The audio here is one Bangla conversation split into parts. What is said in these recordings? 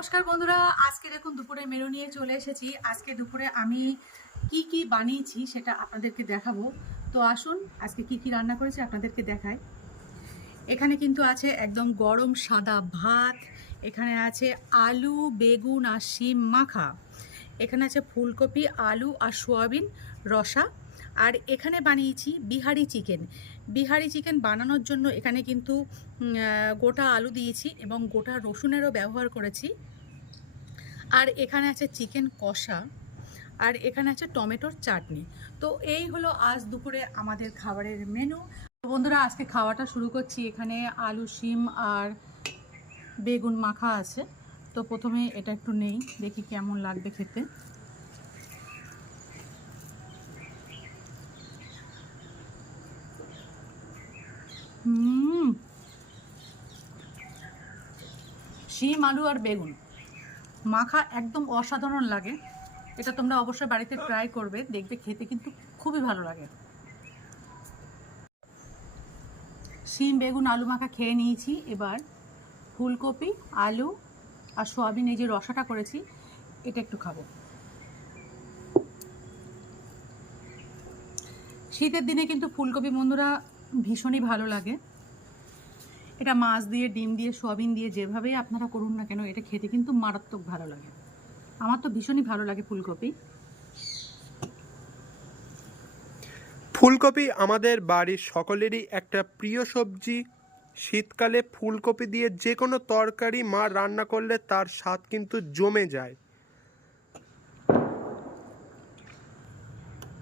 নমস্কার বন্ধুরা, আজকে দেখুন দুপুরে মেনু নিয়ে চলে এসেছি। আজকে দুপুরে আমি কি বানিয়েছি সেটা আপনাদেরকে দেখাবো। তো আসুন আজকে কি রান্না করেছি আপনাদেরকে দেখাই। এখানে কিন্তু আছে একদম গরম সাদা ভাত, এখানে আছে আলু বেগুন আর শিম মাখা, এখানে আছে ফুলকপি আলু আর সোয়াবিন রসা, আর এখানে বানিয়েছি বিহারি চিকেন। বিহারি চিকেন বানানোর জন্য এখানে কিন্তু গোটা আলু দিয়েছি এবং গোটা রসুনেরও ব্যবহার করেছি। আর এখানে আছে চিকেন কষা, আর এখানে আছে টমেটোর চাটনি। তো এই হলো আজ দুপুরে আমাদের খাবারের মেনু। বন্ধুরা আজকে খাওয়াটা শুরু করছি। এখানে আলু শিম আর বেগুন মাখা আছে। তো প্রথমে এটা একটু নেই, দেখি কেমন লাগবে খেতে। শিম আলু আর বেগুন মাখা একদম অসাধারণ লাগে। এটা তোমরা অবশ্যই বাড়িতে ট্রাই করবে, দেখবে খেতে কিন্তু খুবই ভালো লাগে। শিম বেগুন আলু মাখা খেয়ে নিয়েছি। এবার ফুলকপি আলু আর সোয়াবিন এই যে রসাটা করেছি এটা একটু খাবো। শীতের দিনে কিন্তু ফুলকপি বন্ধুরা ভীষণই ভালো লাগে। এটা মাছ দিয়ে ডিম দিয়ে সোয়াবিন দিয়ে যেভাবেই আপনারা করুন না কেন, এটা খেতে কিন্তু মারাত্মক ভালো লাগে। আমার তো ভীষণই ভালো লাগে ফুলকপি। ফুলকপি আমাদের বাড়ির সকলেরই একটা প্রিয় সবজি। শীতকালে ফুলকপি দিয়ে যে কোনো তরকারি মা রান্না করলে তার স্বাদ কিন্তু জমে যায়।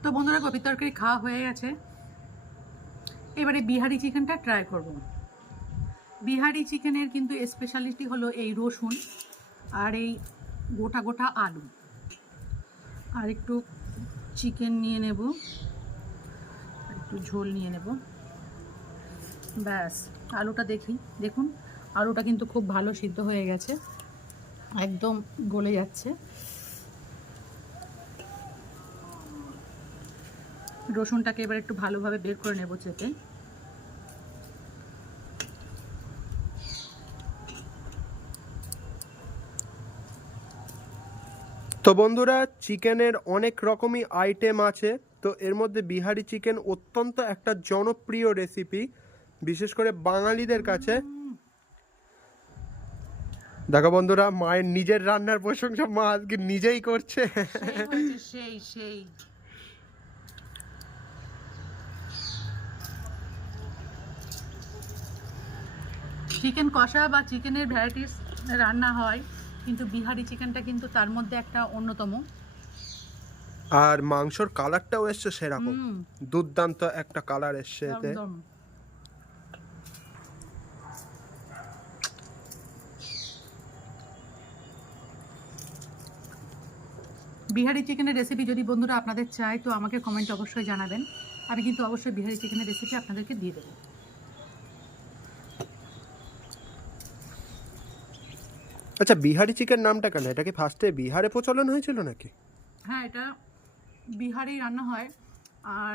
তো বন্ধুরা কপি তরকারি খাওয়া হয়ে গেছে, এবারে বিহারি চিকেনটা ট্রাই করব। বিহারি চিকেনের কিন্তু স্পেশালিটি হলো এই রসুন আর এই গোটা গোটা আলু। আর একটু চিকেন নিয়ে নেব, একটু ঝোল নিয়ে নেব, ব্যাস। আলুটা দেখুন আলুটা কিন্তু খুব ভালো সিদ্ধ হয়ে গেছে, একদম গলে যাচ্ছে। রসুনটাকে এবার একটু ভালোভাবে বের করে নেব চেপে। তো বন্ধুরা, চিকেনের অনেক রকমই আইটেম আছে। তো এর মধ্যে বিহারি চিকেন অত্যন্ত একটা জনপ্রিয় রেসিপি, বিশেষ করে বাঙালিদের কাছে। দেখো বন্ধুরা, মায়ের নিজের রান্নার প্রশংসা মা আজকে নিজেই করছে। সেই সেই চিকেন কষা বা চিকেনের ভ্যারাইটিস রান্না হয়, কিন্তু বিহারি চিকেনটা কিন্তু তার মধ্যে একটা অন্যতম। আর মাংসর কালারটাও এসছে সেরকম, দুর্দান্ত একটা কালার এসছে এতে। বিহারি চিকেনের রেসিপি যদি বন্ধুরা আপনাদের চাই তো আমাকে কমেন্টে অবশ্যই জানাবেন, আমি কিন্তু অবশ্যই বিহারি চিকেনের রেসিপি আপনাদেরকে দিয়ে দেবো। আচ্ছা, বিহারি চিকেন নামটা কেন? এটা কি ফার্স্টে বিহারে প্রচলন হয়েছিল নাকি? হ্যাঁ, এটা বিহারি রান্না হয় আর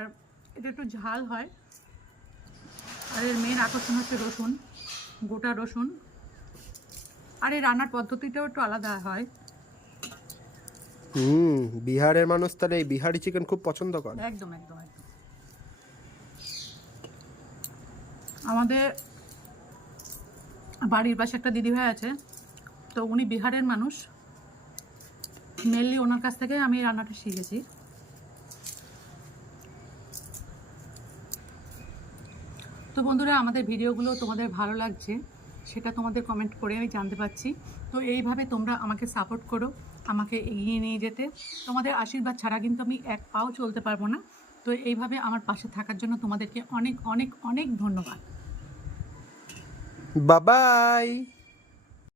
এটা একটু ঝাল হয়। আর এর মেন আকর্ষণ হচ্ছে রসুন, গোটা রসুন। আর এই রান্নার পদ্ধতিটাও একটু আলাদা হয়। বিহারের মানুষ তাহলে এই বিহারি চিকেন খুব পছন্দ করে। একদম একদম একদম। আমাদের বাড়ির পাশে একটা দিদিভাই আছে, তো উনি বিহারের মানুষ। মেনলি ওনার কাছ থেকে আমি রান্নাটা শিখেছি। তো বন্ধুরা, আমাদের ভিডিওগুলো তোমাদের ভালো লাগছে সেটা তোমাদের কমেন্ট করে আমি জানতে পারছি। তো এইভাবে তোমরা আমাকে সাপোর্ট করো, আমাকে এগিয়ে নিয়ে যেতে। তোমাদের আশীর্বাদ ছাড়া কিন্তু আমি এক পাও চলতে পারবো না। তো এইভাবে আমার পাশে থাকার জন্য তোমাদেরকে অনেক অনেক অনেক ধন্যবাদ। Bye bye.